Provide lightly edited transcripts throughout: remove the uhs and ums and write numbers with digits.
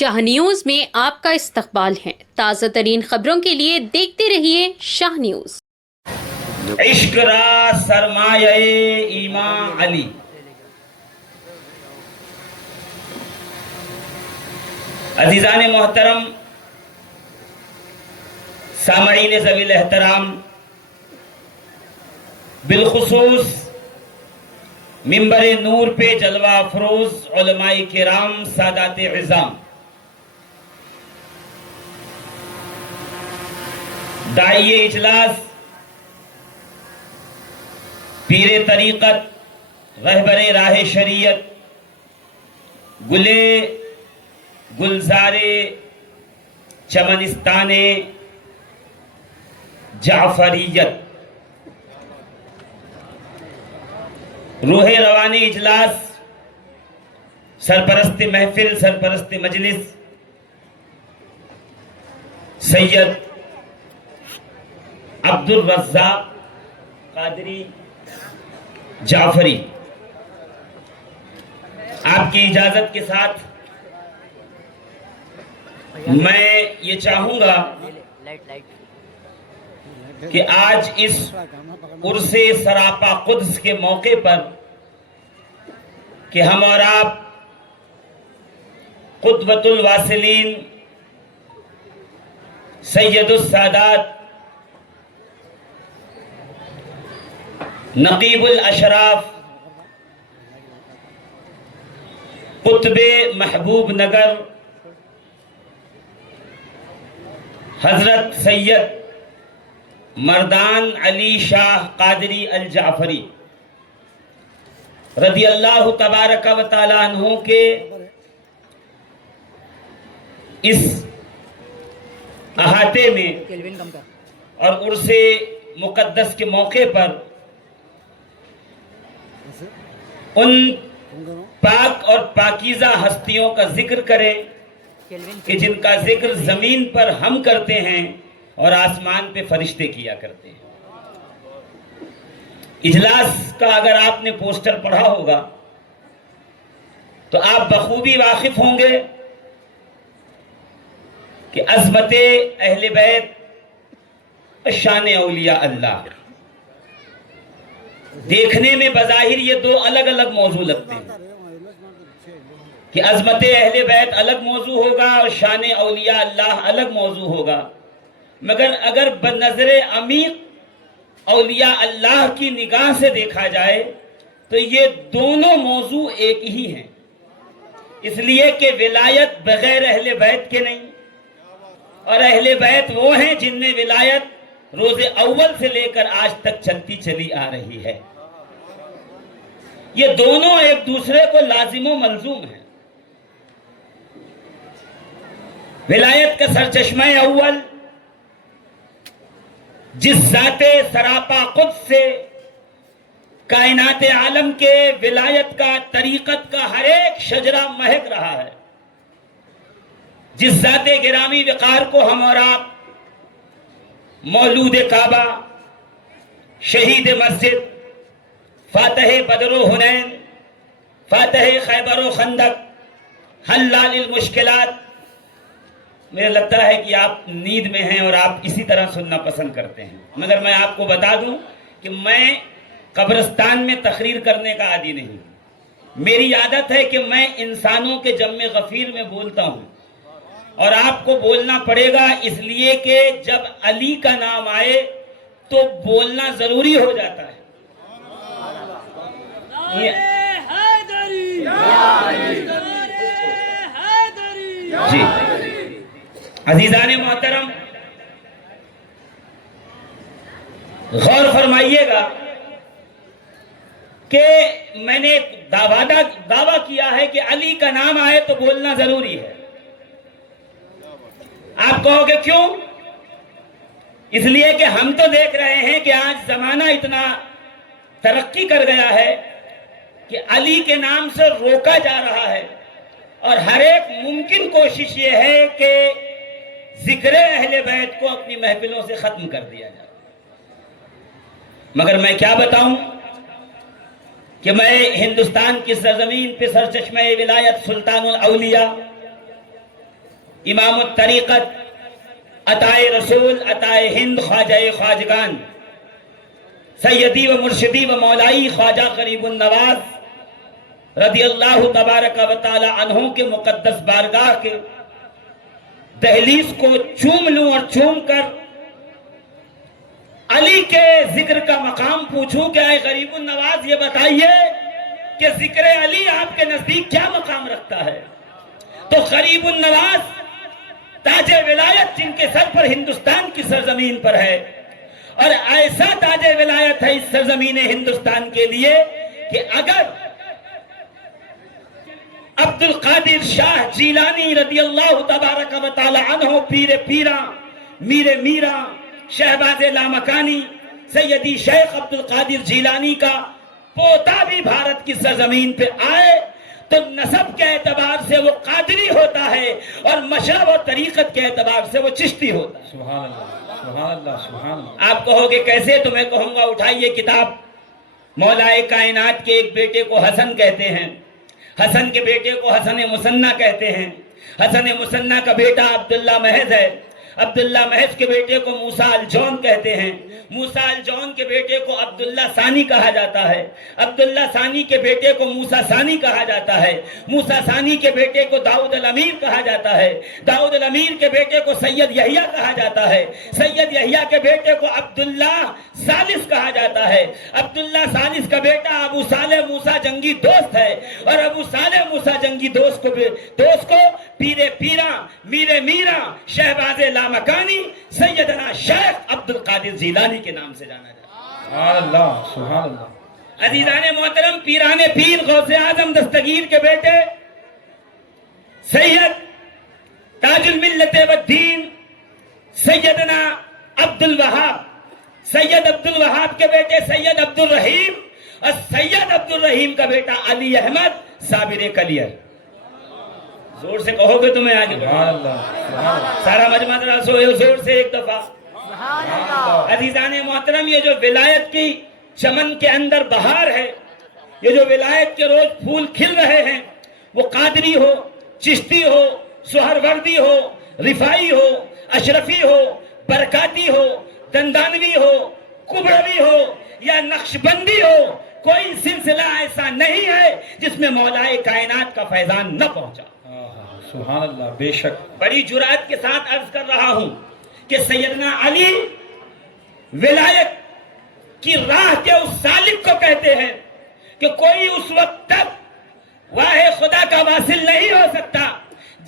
شاہ news میں آپ کا استقبال ہے۔ تازہ ترین خبروں کے لیے دیکھتے رہیے شاہ نیوز۔ عشق را سرمایہ ایمان علی۔ عزیزان محترم، سامعین ذوی الاحترام، بالخصوص منبر نور پہ جلوہ افروز علماء کرام، سادات عظام، داعی اجلاس، پیر طریقت، رہبر راہ شریعت، گلے گلزار چمنستان جعفریت، روح روانی اجلاس، سرپرست محفل، سرپرست مجلس سید عبد الرزاق قادری جعفری، آپ کی اجازت کے ساتھ میں یہ چاہوں گا کہ آج اس عرس سراپا قدس کے موقع پر کہ ہم اور آپ قدوۃ الواصلین سید السادات نقیب الاشراف قطب محبوب نگر حضرت سید مردان علی شاہ قادری الجعفری رضی اللہ تبارک و تعالی عنہ کے اس احاطے میں اور عرس مقدس کے موقع پر ان پاک اور پاکیزہ ہستیوں کا ذکر کریں کہ جن کا ذکر زمین پر ہم کرتے ہیں اور آسمان پہ فرشتے کیا کرتے ہیں۔ اجلاس کا اگر آپ نے پوسٹر پڑھا ہوگا تو آپ بخوبی واقف ہوں گے کہ عظمت اہل بیت، شان اولیاء اللہ، دیکھنے میں بظاہر یہ دو الگ الگ موضوع لگتے ہیں کہ عظمت اہل بیت الگ موضوع ہوگا اور شان اولیاء اللہ الگ موضوع ہوگا، مگر اگر بنظر عمیق اولیاء اللہ کی نگاہ سے دیکھا جائے تو یہ دونوں موضوع ایک ہی ہیں، اس لیے کہ ولایت بغیر اہل بیت کے نہیں، اور اہل بیت وہ ہیں جن میں ولایت روز اول سے لے کر آج تک چلتی چلی آ رہی ہے۔ یہ دونوں ایک دوسرے کو لازم و ملزوم ہیں۔ ولایت کا سرچشمہ اول جس ذات سراپا قدس سے کائنات عالم کے ولایت کا، طریقت کا ہر ایک شجرہ مہک رہا ہے، جس ذات گرامی وقار کو ہم اور آپ مولود کعبہ، شہید مسجد، فاتح بدر و حنین، فاتح خیبر و خندق، حلال المشکلات، مجھے لگتا ہے کہ آپ نیند میں ہیں اور آپ اسی طرح سننا پسند کرتے ہیں، مگر میں آپ کو بتا دوں کہ میں قبرستان میں تقریر کرنے کا عادی نہیں، میری عادت ہے کہ میں انسانوں کے جمع غفیر میں بولتا ہوں، اور آپ کو بولنا پڑے گا اس لیے کہ جب علی کا نام آئے تو بولنا ضروری ہو جاتا ہے۔ جی عزیزان محترم، غور فرمائیے گا کہ میں نے دعویٰ کیا ہے کہ علی کا نام آئے تو بولنا ضروری ہے۔ آپ کہو گے کیوں؟ اس لیے کہ ہم تو دیکھ رہے ہیں کہ آج زمانہ اتنا ترقی کر گیا ہے کہ علی کے نام سے روکا جا رہا ہے، اور ہر ایک ممکن کوشش یہ ہے کہ ذکر اہل بیت کو اپنی محفلوں سے ختم کر دیا جائے۔ مگر میں کیا بتاؤں کہ میں ہندوستان کی سرزمین پہ سرچشمہ ولایت سلطان الاولیاء امام الطریقت، عطائے رسول، عطائے ہند، خواجہ خواجگان، سیدی و مرشدی و مولائی خواجہ غریب النواز رضی اللہ تبارک و تعالی عنہ کے مقدس بارگاہ کے دہلیز کو چوم لوں اور چوم کر علی کے ذکر کا مقام پوچھوں کہ اے غریب النواز یہ بتائیے کہ ذکر علی آپ کے نزدیک کیا مقام رکھتا ہے؟ تو غریب النواز تاج ولایت جن کے سر پر ہندوستان کی سرزمین پر ہے، اور ایسا تاج ولایت ہے اس سرزمین ہندوستان کے لیے کہ اگر عبد القادر شاہ جیلانی رضی اللہ تبارک و تعالی عنہ پیر پیرا میر میرا شہباز لامکانی سیدی شیخ عبد القادر جیلانی کا پوتا بھی بھارت کی سرزمین پہ آئے تو نسب کے اعتبار سے وہ قادری ہوتا ہے اور مشرب و طریقت کے اعتبار سے وہ چشتی ہوتا ہے۔ سبحان اللہ، سبحان اللہ، سبحان اللہ۔ آپ کہو گے کیسے؟ تو میں کہوں گا اٹھائیے کتاب۔ مولائے کائنات کے ایک بیٹے کو حسن کہتے ہیں، حسن کے بیٹے کو حسن مثنیٰ کہتے ہیں، حسن مثنیٰ کا بیٹا عبداللہ محض ہے، عبداللہ محض کے بیٹے کو موسیٰ الجون کہتے ہیں، موسیٰ الجون کے بیٹے کو عبداللہ ثانی کہا جاتا ہے، عبداللہ ثانی کے بیٹے کو موسیٰ ثانی کہا جاتا ہے، موسیٰ ثانی کے بیٹے کو داؤد الامیر کہا جاتا ہے، داؤد الامیر کے بیٹے کو سید یحییٰ کہا جاتا ہے، سید یحییٰ کے بیٹے کو عبداللہ ثالث کہا جاتا ہے، عبداللہ ثالث کا بیٹا ابو صالح موسیٰ جنگی دوست ہے، اور ابو صالح موسیٰ جنگی دوست کو پیر پیرا میر میرا شہباز لامکانی سیدنا شیخ عبد القادر جیلانی کے نام سے جانا جاتا ہے۔ سبحان اللہ، سبحان اللہ۔ عزیزان محترم، پیران پیر غوث اعظم دستگیر کے بیٹے سید تاج الملت والدین سیدنا عبد الوہاب، سید عبد الوہاب کے بیٹے سید عبد الرحیم، اور سید عبد الرحیم کا بیٹا علی احمد صابر کلیر۔ زور سے کہو گے تو میں آگے سبحان بڑھوں۔ اللہ، سبحان اللہ۔ سارا مجمع ذرا سوئے زور سے ایک دفعہ۔ عزیزان محترم، یہ جو ولایت کی چمن کے اندر بہار ہے، یہ جو ولایت کے روز پھول کھل رہے ہیں، وہ قادری ہو، چشتی ہو، سہروردی ہو، رفائی ہو، اشرفی ہو، برکاتی ہو، دندانوی ہو، کبڑوی ہو یا نقشبندی ہو، کوئی سلسلہ ایسا نہیں ہے جس میں مولائے کائنات کا فیضان نہ پہنچا۔ سبحان اللہ، بے شک۔ بڑی جرات کے ساتھ عرض کر رہا ہوں کہ سیدنا علی ولایت کی راہ کے اس سالک کو کہتے ہیں کہ کوئی اس وقت تک واہ خدا کا واصل نہیں ہو سکتا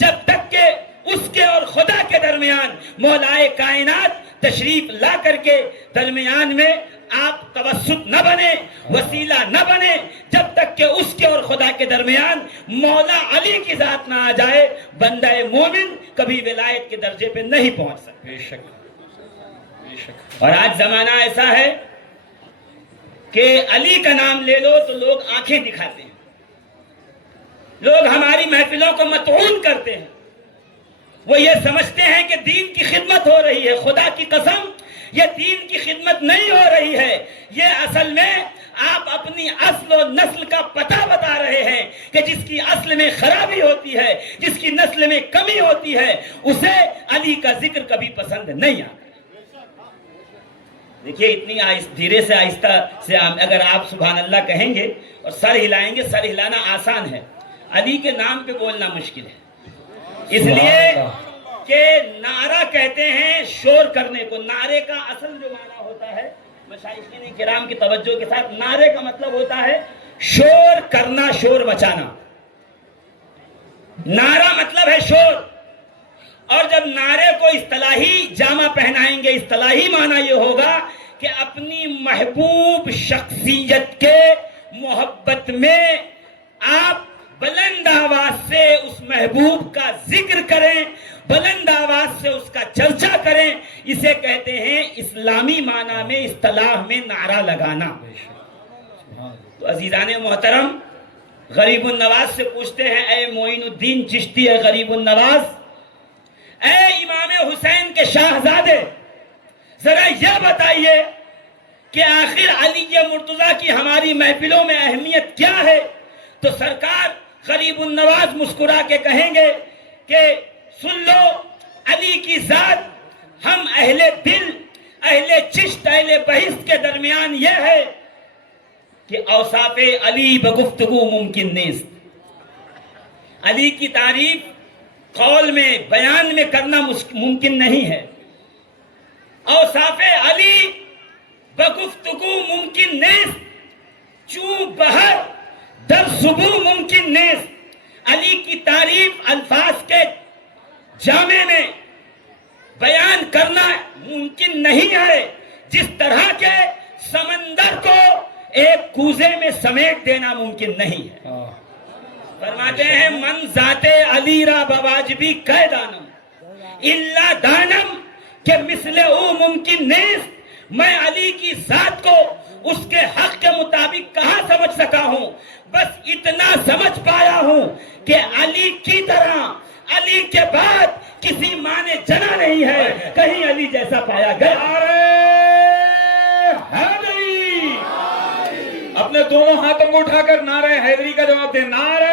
جب تک کہ اس کے اور خدا کے درمیان مولائے کائنات تشریف لا کر کے درمیان میں آپ توسط نہ بنے، وسیلہ نہ بنے، جب تک کہ اس کے اور خدا کے درمیان مولا علی کی ذات نہ آ جائے، بندہ مومن کبھی ولایت کے درجے پہ نہیں پہنچ سکتا۔ بے شک، بے شک۔ اور آج زمانہ ایسا ہے کہ علی کا نام لے لو تو لوگ آنکھیں دکھاتے ہیں، لوگ ہماری محفلوں کو مطعون کرتے ہیں، وہ یہ سمجھتے ہیں کہ دین کی خدمت ہو رہی ہے۔ خدا کی قسم، یہ دین کی خدمت نہیں ہو رہی ہے، یہ اصل میں آپ اپنی اصل و نسل کا پتہ بتا رہے ہیں کہ جس کی اصل میں خرابی ہوتی ہے، جس کی نسل میں کمی ہوتی ہے، اسے علی کا ذکر کبھی پسند نہیں آتا۔ دیکھیے اتنی دھیرے سے آہستہ سے اگر آپ سبحان اللہ کہیں گے اور سر ہلائیں گے، سر ہلانا آسان ہے، علی کے نام پہ بولنا مشکل ہے، اس لیے کہ نعرہ کہتے ہیں شور کرنے کو۔ نعرے کا اصل جو معنی ہوتا ہے، مشائخین کرام کی توجہ کے ساتھ، نعرے کا مطلب ہوتا ہے شور کرنا، شور مچانا۔ نعرہ مطلب ہے شور، اور جب نعرے کو اصطلاحی جامہ پہنائیں گے، اصطلاحی معنی یہ ہوگا کہ اپنی محبوب شخصیت کے محبت میں آپ بلند آواز سے اس محبوب کا ذکر کریں، بلند آواز سے اس کا چرچا کریں، اسے کہتے ہیں اسلامی معنی میں اصطلاح میں نعرہ لگانا۔ تو عزیزان محترم، غریب النواز سے پوچھتے ہیں، اے معین الدین چشتی، اے غریب النواز، اے امام حسین کے شاہزادے، ذرا یہ بتائیے کہ آخر علی مرتضیٰ کی ہماری محفلوں میں اہمیت کیا ہے؟ تو سرکار غریب النواز مسکرا کے کہیں گے کہ سن لو علی کی ذات ہم اہل دل، اہل چشت، اہل بحث کے درمیان یہ ہے کہ اوصاف علی بگفتگو ممکن نیست. علی کی تعریف قول میں، بیان میں کرنا ممکن نہیں ہے. اوصاف علی بگفتگو ممکن نیست، چوں بہر در زبو ممکن نیست. علی کی تعریف الفاظ کے جامع میں بیان کرنا ممکن نہیں ہے، جس طرح کے سمندر کو ایک کوزے میں سمیٹ دینا ممکن نہیں ہے. فرماتے ہیں من ذات علی را بواجبی کہ دانم الا دانم کہ مثل او ممکن نیست. میں علی کی ذات کو اس کے حق کے مطابق کہاں سمجھ سکا ہوں؟ بس اتنا سمجھ پایا ہوں کہ علی کی طرح علی کے بعد کسی ماں نے جنا نہیں ہے، کہیں علی جیسا پایا گیا. اپنے دونوں ہاتھوں کو اٹھا کر نعرہ حیدری کا جواب دیں. نعرہ